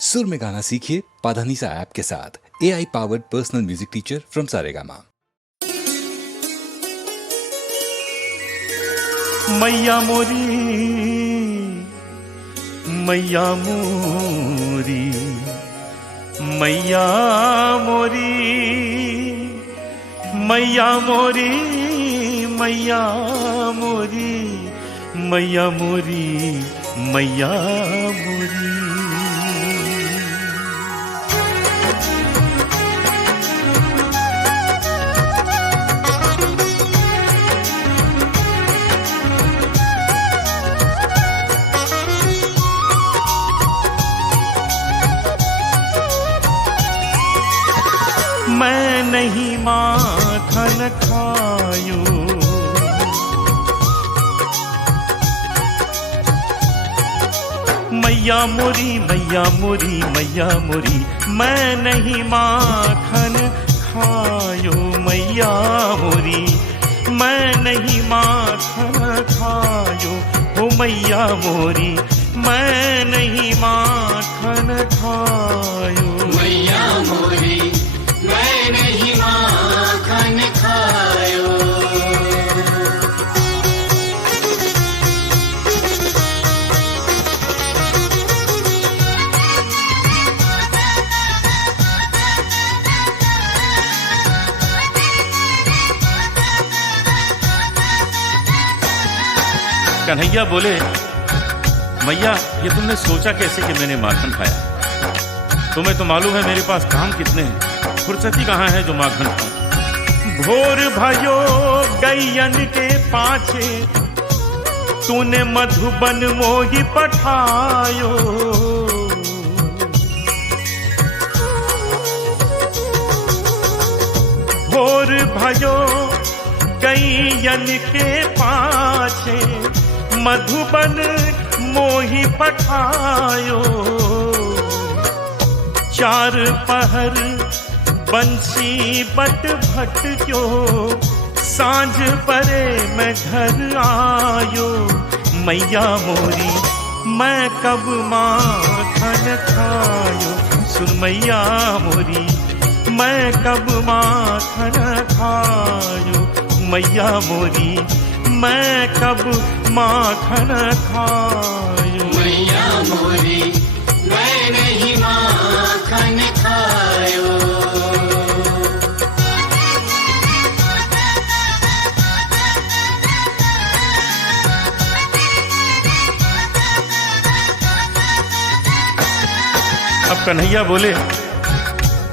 सुर में गाना सीखिए पाधानीसा ऐप के साथ। AI powered personal music teacher from Saregama. मैया मोरी, मैया मोरी, मैया मोरी, मैया मोरी, मैया मोरी, मैया मोरी, मैया मोरी। मैं नहीं माखन खायो, मैया मोरी, मैया मोरी, मैया मोरी, मैं नहीं माखन खायो, मैया मोरी, मैं नहीं माखन खायो, ओ मैया मोरी, मैं नहीं माखन खायो, मैया मोरी, मैं नहीं माखन खायो। कन्हैया बोले, मैया ये तुमने सोचा कैसे कि मैंने माखन खाया? तुम्हें तो मालूम है मेरे पास काम कितने हैं, फुर्सती कहाँ है जो माखन खाऊं। भोर भयो गैयन के पाछे, तूने मधुबन मोही पठायो, भोर भयो गैयन के पाछे, मधुबन मोही पठायो, चार पहर बंसी बट भट क्यों, सांझ परे मैं घर आयो, मैया मोरी, मैं कब माखन खायो, सुन मैया मोरी, मैं कब माखन खायो, मैया मोरी, मैं कब माखन खायो, मैया मोरी, मैं नहीं माखन खायो। अब कन्हैया बोले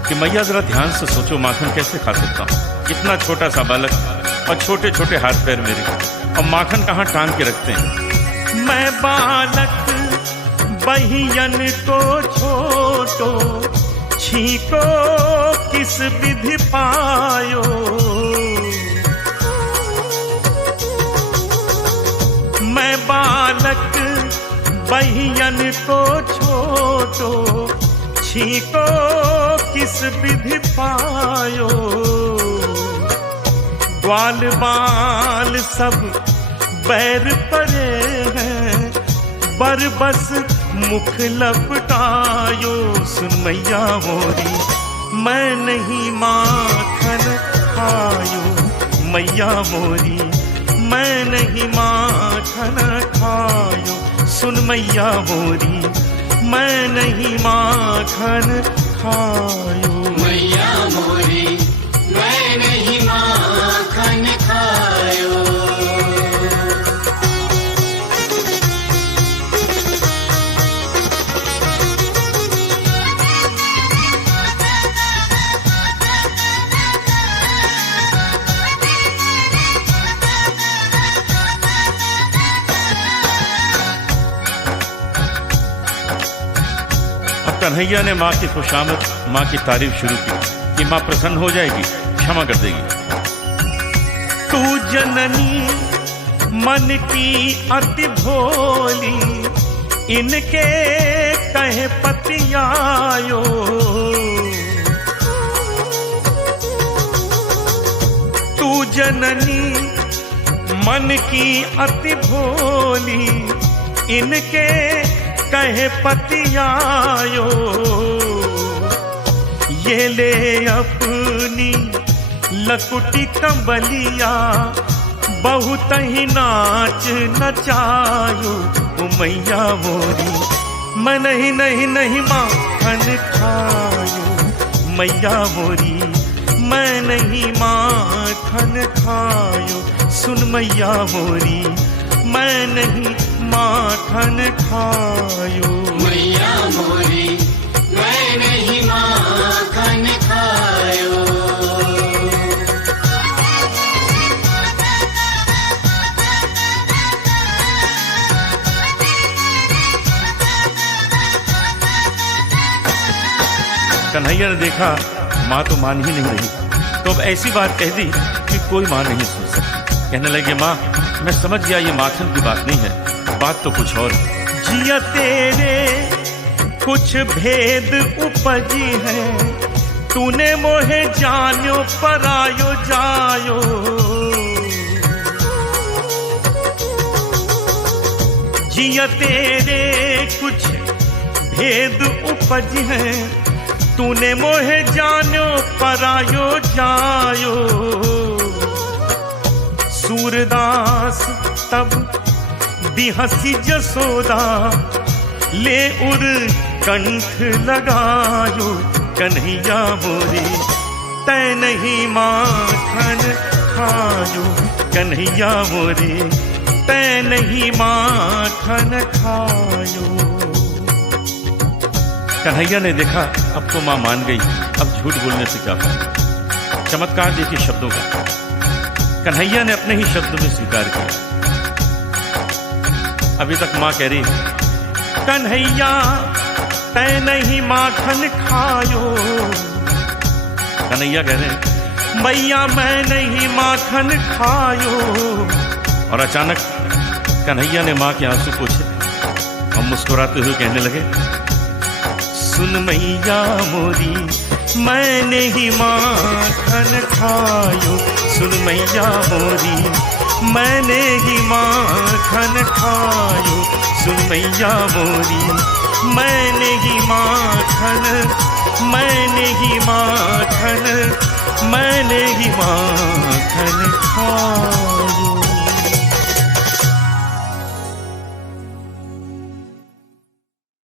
कि मैया जरा ध्यान से सोचो, माखन कैसे खा सकता हूँ? इतना छोटा सा बालक और छोटे छोटे हाथ पैर मेरे, और माखन कहाँ टांग के रखते हैं? मैं बालक बहियन को छोटो, छीको किस विधि पायो, मैं बालक बहियन को छोटो, छीको किस विधि पायो, ग्वाल बाल सब बैर परे हैं, बरबस मुख लपटायो, सुन मैया मोरी, मैं नहीं माखन खायो, मैया मोरी, मैं नहीं माखन खायो, सुन मैया मोरी, मैं नहीं माखन खायो, मैया मोरी, मैं नहीं माखन खायो। कन्हैया ने माँ की खुशामद, माँ की तारीफ शुरू की कि माँ प्रसन्न हो जाएगी, क्षमा कर देगी। तू जननी मन की अति भोली, इनके कहे पतियायो, तू जननी मन की अति भोली, इनके कहे पतियायो, ले अपनी लकुटी कंबलिया, बहुत ही नाच नचायो ओ मैया मोरी। मैं नहीं नहीं नहीं माखन खायो मैया मोरी, मैं नहीं माखन खायो। सुन मैया मोरी, मैं नहीं माखन खायो। मैया मोरी, मैं नहीं माखन खायो। कन्हैया ने देखा माँ तो मान ही नहीं रही, तो अब ऐसी बात कह दी कि कोई माँ नहीं सुन सकती। कहने लगे माँ मैं समझ गया ये माखन की बात नहीं है, बात तो कुछ और है। जिया तेरे कुछ भेद उपजी है, तूने मोहे जान्यो परायो जायो। जिया तेरे कुछ भेद उपज है, तूने मोहे जान्यो परायो जायो। सूरदास तब बिहसी जसोदा, ले उर कंठ लगायो। कन्हैया मोरी, तै नहीं माखन खायो। कन्हैया मोरी, तै नहीं माखन खायो। कन्हैया ने देखा अब तो माँ मान गई, अब झूठ बोलने से क्या फायदा। चमत्कार देखिए शब्दों का। कन्हैया ने अपने ही शब्द में स्वीकार किया। अभी तक माँ कह रही कन्हैया तै नहीं माखन खायो। कन्हैया कह रहे मैया मैं नहीं माखन खायो। और अचानक कन्हैया ने माँ के आंसू पोंछे और मुस्कुराते हुए कहने लगे सुन मैया मोरी, मैंने ही माखन खायो। सुन मैया मोरी, मैंने ही माखन खायो। सुन मैया मोरी, मैंने ही माखन, मैंने ही माखन, मैंने ही माखन खायो।